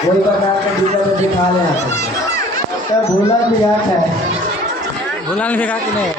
कोई प्रकार का दिक्कत दिखा ले क्या भूला भी याद है भूला नहीं दिखा कि नहीं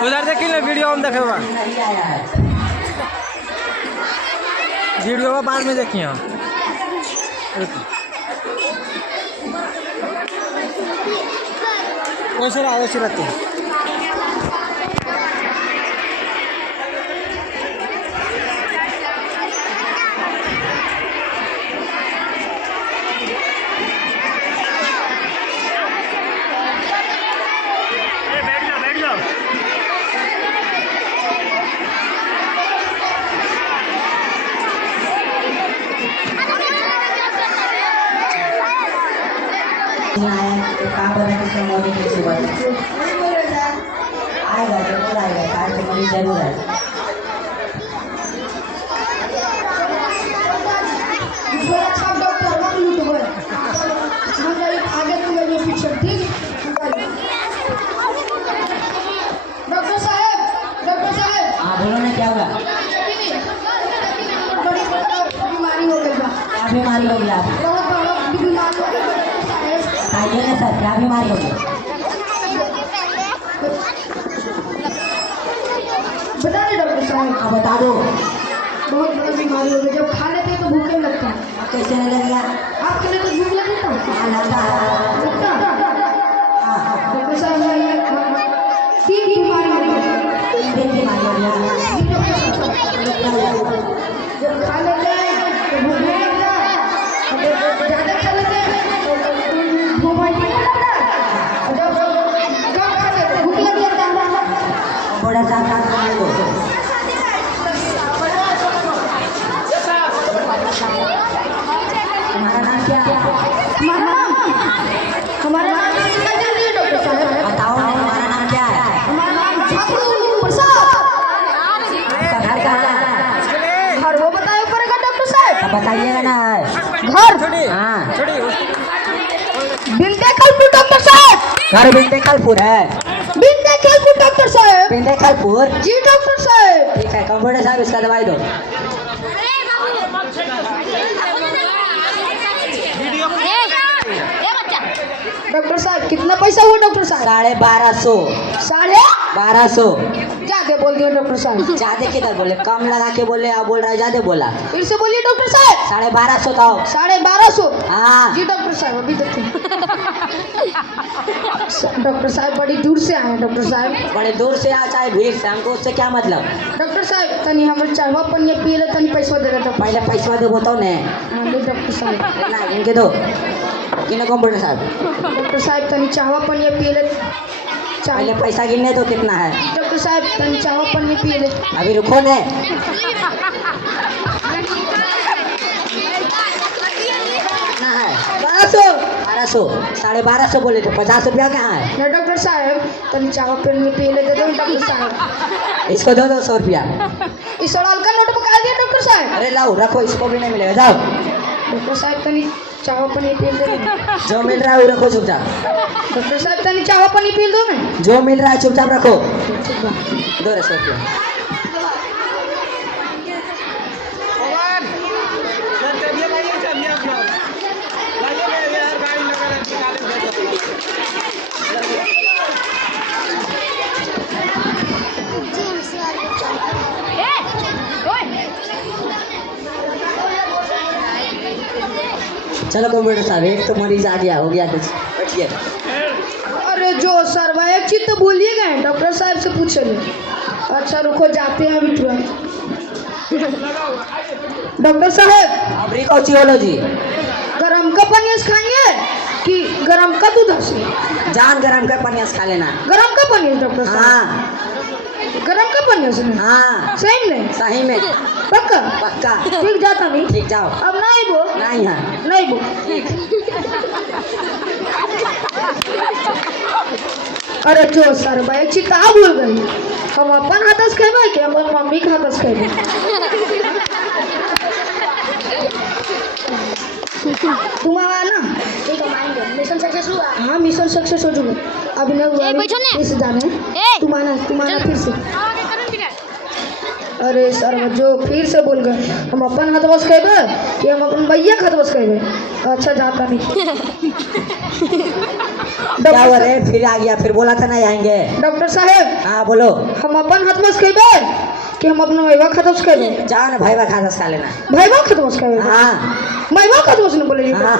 उधर देखिए ना वीडियो हम देखे वीडियो बाद में देखिए वैसे रहते हैं आएगा जरूर आएगा कार से मुझे जरूर आएगा डॉक्टर साहब हाँ बोलो ना क्या होगा बीमारी हो गई क्या बीमारी हो गई आप बीमारी हो गई बताइए ना सर क्या बीमारी हो गई बता दे डॉक्टर साहब हाँ बता दो बहुत बड़ा बीमारी हो गई जब खा लेते हैं तो भूख नहीं लगता कैसे नहीं लगेगा आपके लिए तो भूख लगता है हाँ लगता है डॉक्टर साहब तीन बीमारी हो गई तीन बीमारी हो गया जब खा लेते हैं तो भूख नहीं लगता ज़्यादा खा लेते हैं तो भूख नहीं लगता और जब कम खा लेते हैं भूख लग जाता है बड़ा सा तुम्हारा नाम क्या है हमारा नाम डॉक्टर साहब बताओ तुम्हारा नाम क्या है हमारा नाम ठाकुर प्रसाद आपका घर कहाँ है घर वो बताए पड़ेगा डॉक्टर साहब अब बताइएगा ना घर हाँ बिंदेकलपुर डॉक्टर साहब घर बिंदेकलपुर है बिंदेकलपुर डॉक्टर साहब बिंदेकलपुर जी डॉक्टर साहब ठीक है कंप्यूटर साहब इसका दवाई दो डॉक्टर साहब कितना पैसा हुआ डॉक्टर साहब 1250 1250 1200 ज्यादा बोल दिया डॉक्टर साहब ज्यादा किधर बोले कम लगा के बोले आप बोल रहा है ज्यादा बोला फिर से बोलिए डॉक्टर साहब 1250 का 1250 हाँ जी डॉक्टर साहब अभी देखते हैं डॉक्टर साहब बड़ी दूर से आए हैं डॉक्टर साहब बड़े दूर से आ चाहे भीड़ से हमको उससे क्या मतलब डॉक्टर साहब तनी हमारे चाहवा पनिया पिए ले तनी पैसा दे देता पहले पैसा दे बताओ ने हाँ ले डॉक्टर साहब ना इनके दो किने कंप्यूटर साहब डॉक्टर साहब तनी चाहवा पनिया पिए ले पहले पैसा गिनने दो कितना है डॉक्टर साहब तनी चाहवा पनिया पिए ले अभी रुको ने कितना है 1200 1250 बोले थे 50 रुपया कहाँ है ना डॉक्टर साहब तनी चाहवा पनिया पिए ले दे दो डॉक्टर साहब इसको दो 100 रुपया इस सवाल का नोट पका दिया डॉक्टर साहब अरे लाओ रखो इसको भी नहीं मिलेगा जाओ डॉक्टर साहब तनी चाहवा पनिया पिए दे दो जो मिल रहा है वो रखो चुपचाप डॉक्टर साहब तनी चाहवा पनिया पिए दो ना जो मिल रहा है चुपचाप रखो दो 100 रुपया चलो कंप्यूटर साहब एक तो मरीज आ गया हो गया बैठिए अरे जो सर भाई एक चीज तो भूलिए गए डॉक्टर साहब से पूछे ले अच्छा रुको जाते हैं अभी तुरंत डॉक्टर साहब अब रिकोचियोलॉजी गरम का पनीस खाएंगे कि गरम का दूध से जान गरम का पनियास खा लेना गरम का पनीस डॉक्टर साहब हाँ गरम का पनीस हाँ सही में सही में पक्का पक्का ठीक जाता नहीं ठीक जाओ अब नहीं वो नहीं है नहीं वो अरे जो सर भाई चिता भूल गई हम अपन हाथ से खेबे कि अपन मम्मी के हाथ से खेबे? तुम आवा ना, ठीक है मानेंगे मिशन सक्सेस हुआ हाँ मिशन सक्सेस हो चुका। अभी नहीं हुआ, ए, बैठो ना। फिर से जाना है। ए तुम आना फिर से। आगे करण बिना अरे सर जो फिर से बोल गए, हम अपन हाथ से खेबे कि हम अपन भैया के हाथ से खेबे? अच्छा जाता नहीं। क्या हुआ रे, फिर आ गया, फिर बोला था नहीं आएंगे। डॉक्टर साहब हाँ बोलो। हम अपन हाथ में खेबे कि हम अपना भैया के हाथ से खेबे? जाओ ना भाई बा खाता खा लेना। भैया के हाथ से खेबे? हाँ भैया के हाथ से बोले हाँ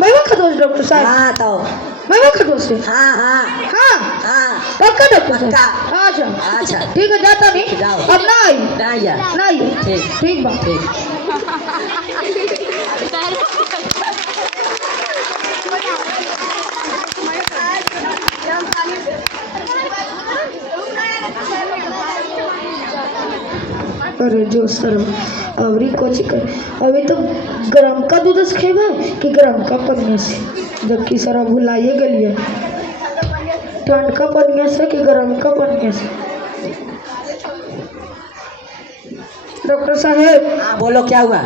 भैया के हाथ से डॉक्टर साहब? हाँ तो भैया के हाथ से? हाँ हाँ हाँ हाँ पक्का डॉक्टर पक्का। साहब? अच्छा अच्छा ठीक है जाता नहीं। जाओ। अब नहीं नहीं जा नहीं ठीक ठीक बा। ठीक। अरे जो सर अवरी कोची कर, अभी तो गरम का दूध से खेबे कि गरम का पनिया से? जबकि सर भुलाइए गलिए, ठंड का पनिया से कि गरम का पनिया से? डॉक्टर साहब हाँ बोलो क्या हुआ।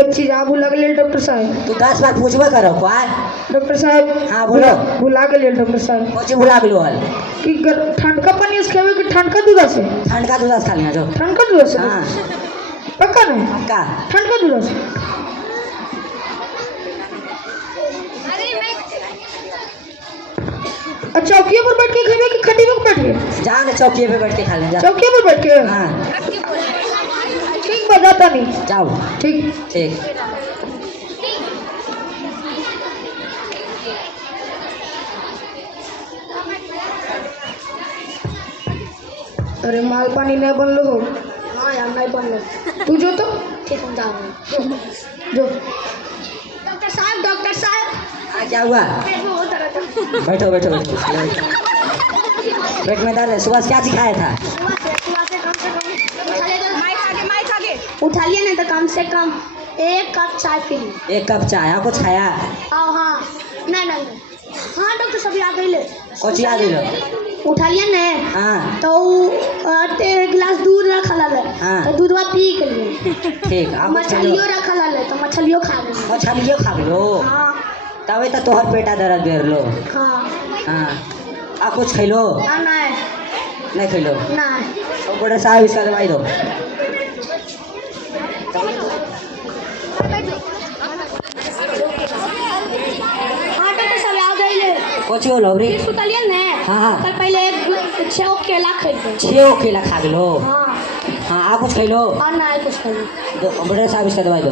एक चीज आप भुला गए डॉक्टर साहब। तू 10 बार पूछबे करो काय। डॉक्टर साहब हाँ बोलो। भुला गए डॉक्टर साहब कुछ भुला गेलो हल। कि ठंड का पनिया से खेबे कि ठंड का दूध से? ठंड का दूध खा लिया जो। ठंड का दूध से? हाँ पक्का नहीं पक्का। ठंड का दूध से? चौकिया पर बैठ के खेबे कि खटिया पर बैठ के? जा ना चौकी पे बैठ के खा ले जा। चौकिया पर बैठ के? हाँ ठीक बजाता नहीं। जाओ ठीक ठीक। अरे माल पानी नहीं बनलो हो? हाँ यार नहीं बनलो तू जो तो ठीक हम जाओ जो। डॉक्टर साहब हाँ क्या हुआ? पेट में बहुत दर्द है बैठो बैठो बैठो। पेट में दर्द है, सुबह से क्या सिखाया था? सुबह से कम उठा ले तो माइक आगे उठा लिया नहीं तो कम से कम 1 कप चाय पी ली। 1 कप चाय और कुछ खाया? आओ हाँ नहीं हाँ डॉक्टर साहब आ गई ले कुछ याद ही लो। उठा लिया ने हाँ तो एक गिलास दूध रखा लाले हाँ। तो दूधवा पी के लिए ठीक। आप मछलियों रखा लाले तो मछलियों खा ले। मछलियों खा लो हाँ तभी तो तोहर पेटा दर्द बेर लो। हाँ हाँ आ कुछ खैलो? नहीं खैलो? नहीं और बड़े साहब इसका दवाई दो। हाँ डॉक्टर साहब आ गई ले कुछ हो लो रे। फिर सुतलिए ने हाँ, हाँ। कल पहले एक 6 केला खरीदे 6 केला खा लो। हाँ हाँ आ कुछ खैलो? और नहीं कुछ खरीदे। दो बड़े साहब इसका दवाई दो।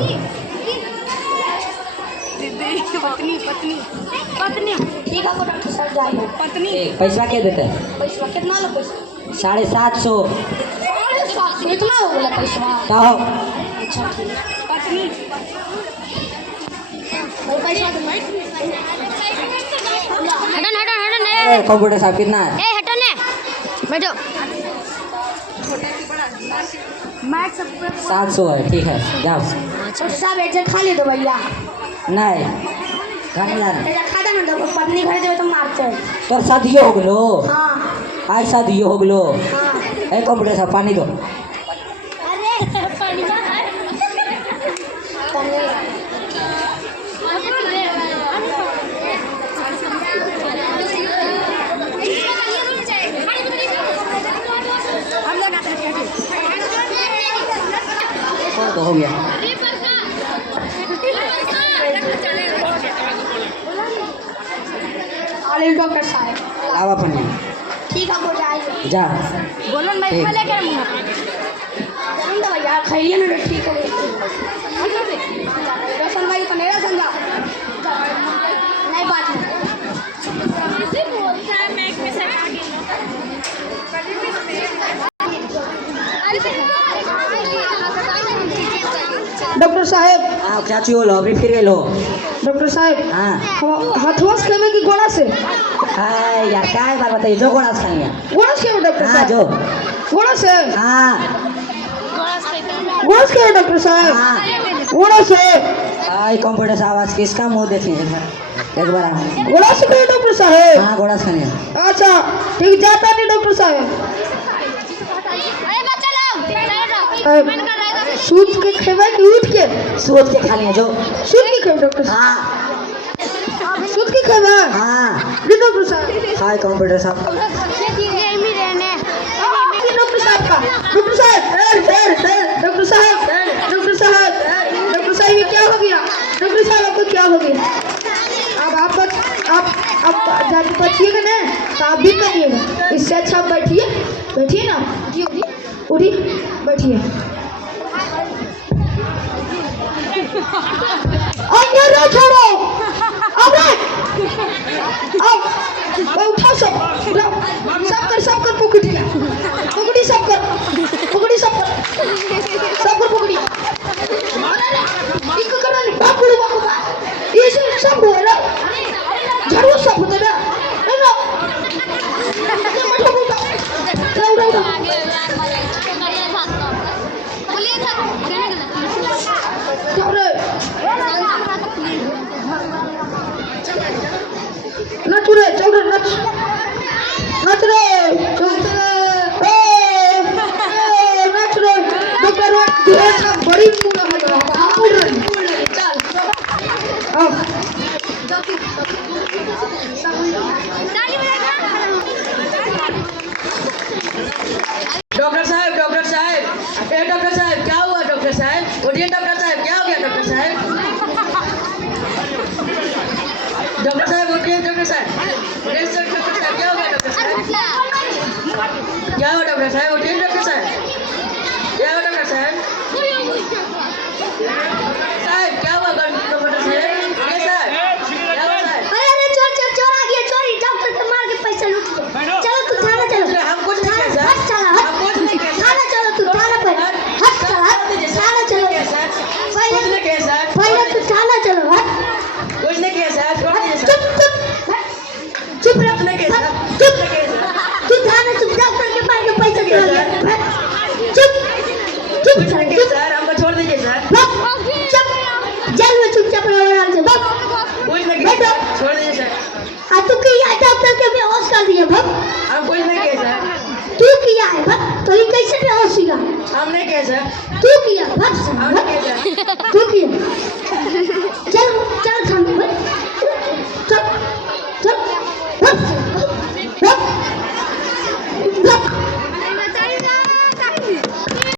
पत्नी ठीक है डॉक्टर साहब जाइए पत्नी ठीक। पैसा क्या देते हैं? पैसा कितना लो पैसा? 750। इतना हो गया पैसा? तो अच्छा ठीक है पत्नी पैसा अरे कंप्यूटर साहब कितना है? ए हटो ने बैठो 700 है। ठीक है जाओ। अच्छा साहब एक जगह खा ले दो भैया नहीं घर में जाना। एक खा देना तो पत्नी घर देवे तो मारते हैं। तोर शादियो हो गलो? हाँ आज शादियो हो गलो? हाँ ए कंप्यूटर साहब पानी दो। अरे पानी का तो हो गया। अरे डॉक्टर साहब लावा पानी। ठीक है हो जाएगा। जा बोलन भाई ठीक। पहले कर मुंह जरूर दो भैया खाइए ना तो ठीक हो रोशन भाई को मेरा समझा नहीं बात डॉक्टर साहब हाँ चाची हो लो अभी फिर लो। डॉक्टर साहब हाँ हम हाथवा से खेबे कि घोड़ा से? हाय यार क्या है बात बताइए। जो कौन खानी है? घोड़ा से खेबे डॉक्टर हाँ साहब? जो घोड़ा से? हाँ घोड़ा से खेबे डॉक्टर साहब? हाँ। घोड़ा से? आई कंप्यूटर साहब आज किसका मुंह देखिए एक बार। घोड़ा से खेबे डॉक्टर साहब? हाँ घोड़ा से खानी है। अच्छा ठीक जाता नहीं डॉक्टर साहब। अरे बच्चा लोग सूत के खेबे कि उठ के? सोच के खा लिया जो। सूत के खेबे डॉक्टर साहब? हाँ सूत के खेबे? हाँ जी डॉक्टर साहब। हाय कंप्यूटर साहब। डॉक्टर साहब का डॉक्टर साहब डॉक्टर साहब डॉक्टर साहब डॉक्टर साहब ये क्या हो गया? डॉक्टर साहब आपको क्या हो गया? अब आप जब बचिएगा ना तो आप भी करिएगा। इससे अच्छा आप बैठिए ना जी उठी बैठिए। अंधेरा छोड़ो अब उठा सब कर पकड़ी सब कर पकड़ी इनको करना नहीं बाबू ये सब हो रहा झाड़ू सब होता है ना नच रे चल रे नच रे नच रे डॉक्टर देह बड़ी पूरा हो रहा है चल अब डॉक्टर साहब ए डॉक्टर साहब क्या हुआ? डॉक्टर साहब उठिए। डॉक्टर साहब क्या हो गया? डॉक्टर साहब उठिए। डॉक्टर साहब क्या हो गया? डॉक्टर साहब क्या हुआ? डॉक्टर साहब उठिए। डॉक्टर साहब क्या हुआ? डॉक्टर साहब क्या हुआ? डॉक्टर साहब क्या हुआ साहब? अरे चोर आ गया। चोरी डॉक्टर को मार के पैसा लूट लिया। चलो तू थाना चलो। हम कुछ नहीं किया सर। हट साला हट। हम कुछ नहीं किया सर। थाना चलो तू थाना पर। हट साला हट। थाना चलो। कुछ नहीं किया सर। पहले तू थाना चलो हट। कुछ नहीं किया सर। छोड़ दीजिए सर। चुप रह। कुछ नहीं किया सर। चुप तू थाना चुप डॉक्टर के पास में पैसा चुरा लिया। चुप कुछ नहीं किया सर। हमको छोड़ दीजिए सर। चुप जेल में चुपचाप रहो आराम से बस। कुछ नहीं किया सर। छोड़ दीजिए सर। हाँ तू किया डॉक्टर के बेहोश कर दिया भग। हम कुछ नहीं किया सर। तू किया है भग। तो ये कैसे बेहोश हुआ? हम नहीं किया सर। तू किया भग हम नहीं किया सर। तू किया